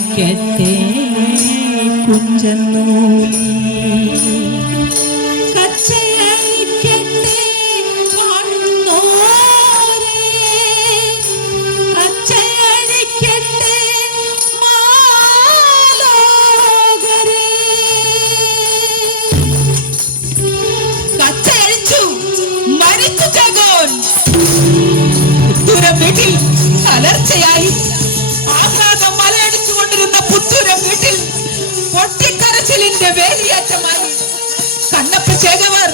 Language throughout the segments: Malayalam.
കച്ചയഴിക്കട്ടെ കുഞ്ചന്നൂലി കച്ചയഴിക്കട്ടെ കാണുന്നോരേ കച്ചയഴിക്കട്ടെ മാലോകരേ കച്ചയഴിച്ചു മരിച്ചു ജഗോൻ പുത്തൂരം വീട്ടിൽ കലർച്ചയായി ആഘാതം മലയടിച്ചുകൊണ്ടിരുന്ന പുത്തൂരം വീട്ടിൽ പൊട്ടിക്കരച്ചിലിന്റെ വേലിയേറ്റമായി കണ്ണപ്പ ചേകവർ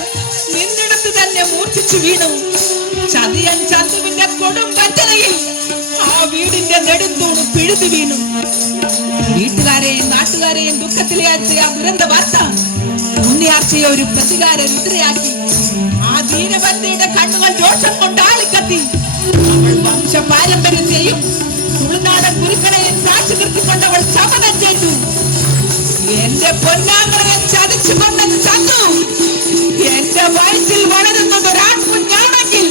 നിന്നിടത്ത് തന്നെ മൂർച്ഛിച്ചു വീണു. ചതിയൻ ചന്തുവിന്റെ കൊടും കറ്റനയിൽ ആ വീടിന്റെ നെടുന്തൂണ് പിഴുതു വീണു. വീട്ടുകാരെയും നാട്ടുകാരെയും ദുഃഖത്തിലാഴ്ത്തിയ ആ ദുരന്ത വാർത്ത ഉണ്ണിയാർച്ചയെ ഒരു പ്രതികാര രുദ്രയാക്കി. ആ ദീനബന്ധിയുടെ കണ്ണുകൾ രോഷം കൊണ്ട് ആളിക്കത്തി. അവൾ വംശ പാരമ്പര്യത്തെയും തുളുനാടൻ ഗുരുക്കളെയും സാക്ഷി നിർത്തിക്കൊണ്ടവൾ ശപഥം ചെയ്തു. എന്റെ പൊന്നാങ്ങളെ ചതിച്ചു കൊണ്ട ചന്തു എന്റെ വയസ്സിൽ വളരുന്നത് ഒരാൺകുഞ്ഞാണെങ്കിൽ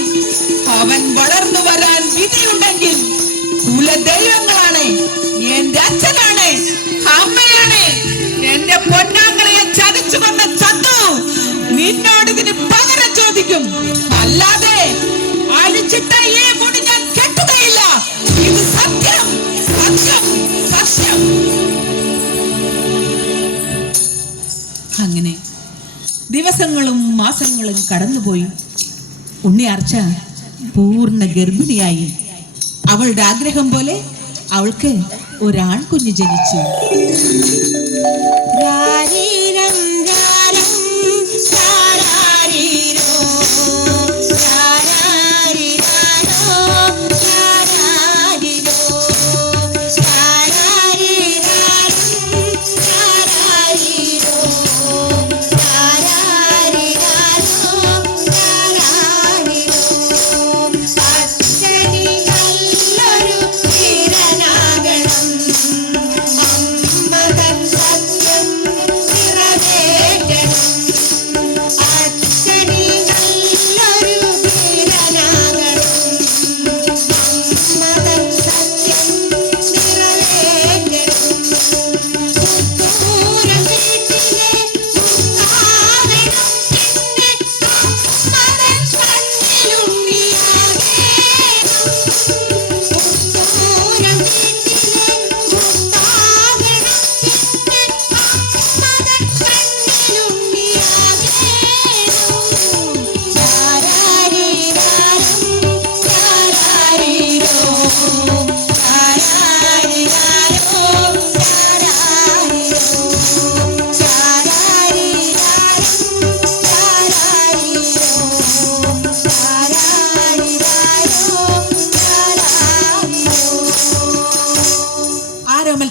അവൻ വളർന്നു വരാൻ വിധിയുണ്ടെങ്കിൽ കുലദൈവങ്ങളാണ്, എന്റെ അച്ഛനാണ്, അമ്മയാണ്. എന്റെ പൊന്നാങ്ങളെ ചതിച്ചു കൊണ്ട ചന്തു നിന്നോട് ഇതിന് പകരം ചോദിക്കും. അല്ലാതെ അഴിച്ചിട്ട ഈ മുടി ഞാൻ കെട്ടുകയില്ല. ഇത് സത്യം, സത്യം, സത്യം. അങ്ങനെ ദിവസങ്ങളും മാസങ്ങളും കടന്നുപോയി. ഉണ്ണിയാർച്ച പൂർണ്ണ ഗർഭിണിയായി. അവളുടെ ആഗ്രഹം പോലെ അവൾക്ക് ഒരാൺകുഞ്ഞ് ജനിച്ചു.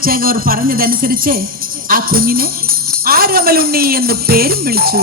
ചേകവർ പറഞ്ഞതനുസരിച്ച് ആ കുഞ്ഞിനെ ആരോമലുണ്ണി എന്ന് പേരും വിളിച്ചു.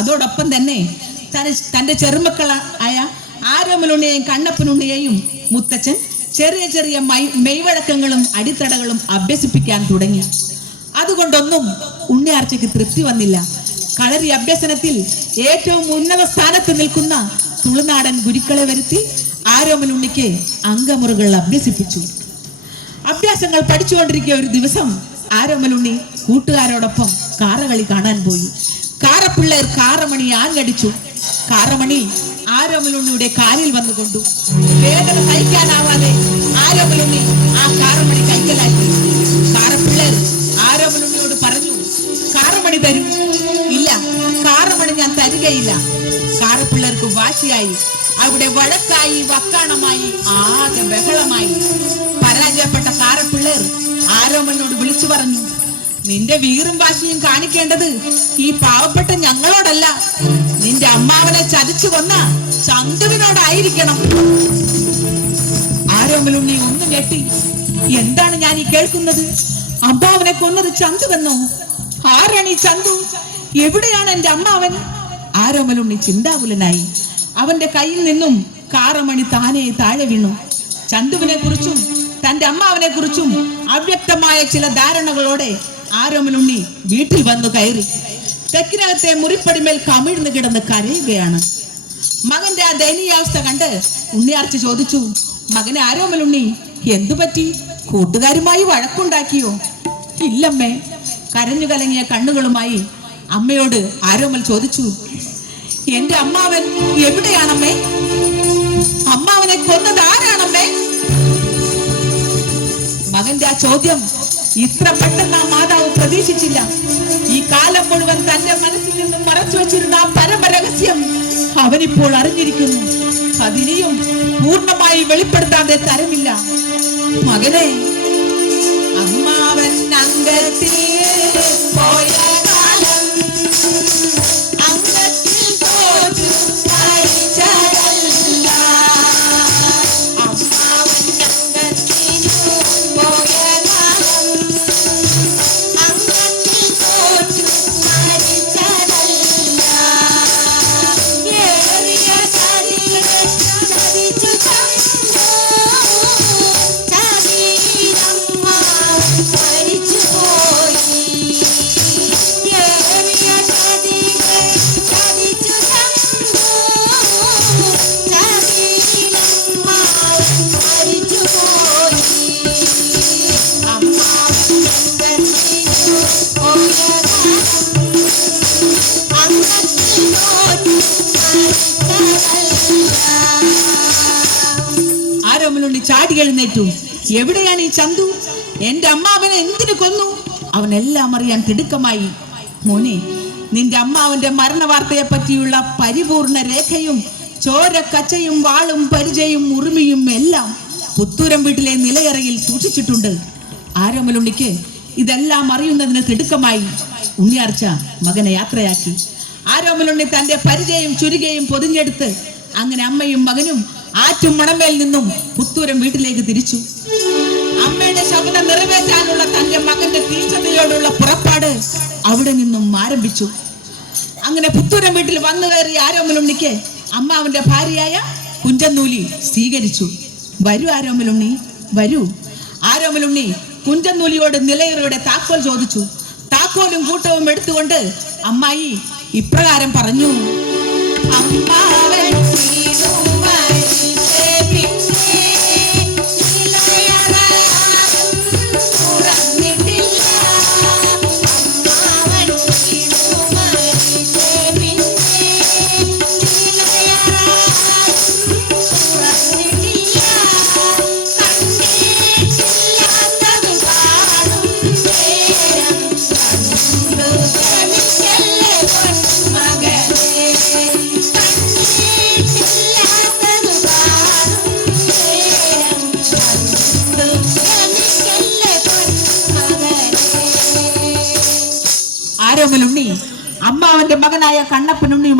അതോടൊപ്പം തന്നെ തന്റെ ചെറുമക്കളായ ആരോമലുണ്ണിയെയും കണ്ണപ്പനുണ്ണിയെയും മുത്തച്ഛൻ ചെറിയ ചെറിയ മെയ്വഴക്കങ്ങളും അടിത്തടകളും അഭ്യസിപ്പിക്കാൻ തുടങ്ങി. അതുകൊണ്ടൊന്നും ഉണ്ണിയാർച്ചയ്ക്ക് തൃപ്തി വന്നില്ല. കളരി അഭ്യസനത്തിൽ ഏറ്റവും ഉന്നത സ്ഥാനത്ത് നിൽക്കുന്ന തുളുനാടൻ ഗുരുക്കളെ വരുത്തി ആരോമലുണ്ണിക്ക് അംഗമുറകൾ അഭ്യസിപ്പിച്ചു. അഭ്യാസങ്ങൾ പഠിച്ചുകൊണ്ടിരിക്കുക ഒരു ദിവസം ആരോമലുണ്ണി കൂട്ടുകാരോടൊപ്പം കാറകളി കാണാൻ പോയി. കാറപ്പിള്ളേർ കാറമണി ആഞ്ഞടിച്ചു. കാറമണി ആരോമലുണ്ണിയുടെ കാലിൽ വന്നുകൊണ്ടു. വേദന സഹിക്കാനാവാതെ ആരോമലുണ്ണി ആ കാറമണി കൈക്കലാക്കി. കാറപ്പിള്ളേർ ആരോമലുണ്ണിയോട് പറഞ്ഞു, കാറമണി തരൂ. ഇല്ല, കാറമണി ഞാൻ തരികയില്ല. കാറപ്പിള്ളേർക്ക് വാശിയായി. അവിടെ വഴക്കായി, വക്കാണമായി, ആകെ ബഹളമായി. പരാജയപ്പെട്ട കാറപ്പിള്ളേർ ആരോമലിനോട് വിളിച്ചു പറഞ്ഞു, നിന്റെ വീറും വാശിയും കാണിക്കേണ്ടത് ഈ പാവപ്പെട്ട ഞങ്ങളോടല്ല, നിന്റെ അമ്മാവനെ ചതിച്ചു കൊന്ന ചന്തുവിനോടായിരിക്കണം. ആരോമലുണ്ണി ഒന്ന് ഞെട്ടി. എന്താണ് ഞാൻ ഈ കേൾക്കുന്നത്? അമ്മാവനെ കൊന്നത് ചന്തുവെന്നോ? ആരാണ് ഈ ചന്തു? എവിടെയാണ് എന്റെ അമ്മാവൻ? ആരോമലുണ്ണി ചിന്താകുലനായി. അവന്റെ കയ്യിൽ നിന്നും കാറമണി താനെ താഴെ വീണു. ചന്തുവിനെ കുറിച്ചും തന്റെ അമ്മാവനെ കുറിച്ചും അവ്യക്തമായ ചില ധാരണകളോടെ ആരോമലുണ്ണി വീട്ടിൽ വന്നു കയറി. തെക്കിനകത്തെ മുറിപ്പടിമേൽ കമിഴ്ന്നു കിടന്ന് കരയുകയാണ്. മകന്റെ ആ ദയനീയാവസ്ഥ കണ്ട് ഉണ്ണിയാർച്ച ചോദിച്ചു, മകനെ ആരോമലുണ്ണി, എന്തു പറ്റി? കൂട്ടുകാരുമായി വഴക്കുണ്ടാക്കിയോ? ഇല്ലമ്മേ. കരഞ്ഞു കലങ്ങിയ കണ്ണുകളുമായി അമ്മയോട് ആരോമൽ ചോദിച്ചു, എന്റെ അമ്മാവൻ എവിടെയാണമ്മേ? അമ്മാവനെ കൊന്നത് ആരാണമ്മേ? മകന്റെ ആ ചോദ്യം ഇത്ര പെട്ടെന്ന് ആ മാതാവ് പ്രതീക്ഷിച്ചില്ല. ഈ കാലം മുഴുവൻ തന്റെ മനസ്സിൽ നിന്നും മറച്ചു വെച്ചിരുന്ന ആ പരമരഹസ്യം അവനിപ്പോൾ അറിഞ്ഞിരിക്കുന്നു. അതിനെയും പൂർണ്ണമായി വെളിപ്പെടുത്താതെ തരമില്ല. മകനെ, അമ്മാവൻ അംഗത്തിൽ പോയ കാലം അംഗത്തിൽ തോറ്റു മരിച്ചതല്ല. അമ്മാവൻ അംഗത്തിനു പോയ കാലം അംഗത്തിൽ തോറ്റു മരിച്ചതല്ല. ഏറിയ ചതികളെ ചതിച്ചു തന്നു ചതിയിലമ്മാവൻ മരിച്ചുപോയി. ഏറിയ ചതികളെ ചതിച്ചു തന്നു ചതിയിലമ്മാവൻ മരിച്ചുപോയി. അമ്മാവൻ അംഗത്തിനു പോയ കാലം അംഗത്തിൽ തോറ്റു മരിച്ചതല്ല. ആരോമലുണ്ണി ചാടി എഴുന്നേറ്റു. എവിടെയാണ് ഈ ചന്തു? എന്റെ അമ്മാവനെ എന്തിനു കൊന്നു? അവനെല്ലാം അറിയാൻ തിടുക്കമായി. മോനെ, നിന്റെ അമ്മാവന്റെ മരണവാർത്തയെ പറ്റിയുള്ള പരിപൂർണ രേഖയും ചോരക്കച്ചയും വാളും പരിചയും ഉറുമിയും എല്ലാം പുത്തൂരം വീട്ടിലെ നിലയറയിൽ സൂക്ഷിച്ചിട്ടുണ്ട്. ആരോമലുണ്ണിക്ക് ഇതെല്ലാം അറിയുന്നതിന് തിടുക്കമായി. ഉണ്ണിയാർച്ച മകനെ യാത്രയാക്കി. ആരോമലുണ്ണി തന്റെ പരിചയം ചുരുകയും പൊതിഞ്ഞെടുത്ത് അങ്ങനെ അമ്മയും മകനും ആറ്റും മണമേൽ നിന്നും പുത്തൂരം വീട്ടിലേക്ക് തിരിച്ചു. അമ്മയുടെ ശബ്ദം നിറവേറ്റാനുള്ള തന്റെ മകന്റെ തീക്ഷണതയോടുള്ള പുറപ്പാട് അവിടെ നിന്നും ആരംഭിച്ചു. അങ്ങനെ പുത്തൂരം വീട്ടിൽ വന്നു കയറിയ ആരോമലുണ്ണിക്ക് അമ്മാവന്റെ ഭാര്യയായ കുഞ്ചന്നൂലി സ്വീകരിച്ചു. വരൂ ആരോമലുണ്ണി, വരൂ. ആരോമലുണ്ണി കുഞ്ചന്നൂലിയോട് നിലയറയുടെ താക്കോൽ ചോദിച്ചു. താക്കോലും കൂട്ടവും എടുത്തുകൊണ്ട് അമ്മായി ഇപ്രകാരം പറഞ്ഞു, അമ്മാവൻ ആരോമലുണ്ണി അമ്മാവന്റെ മകനായ കണ്ണപ്പനുണ്ണിയുമായി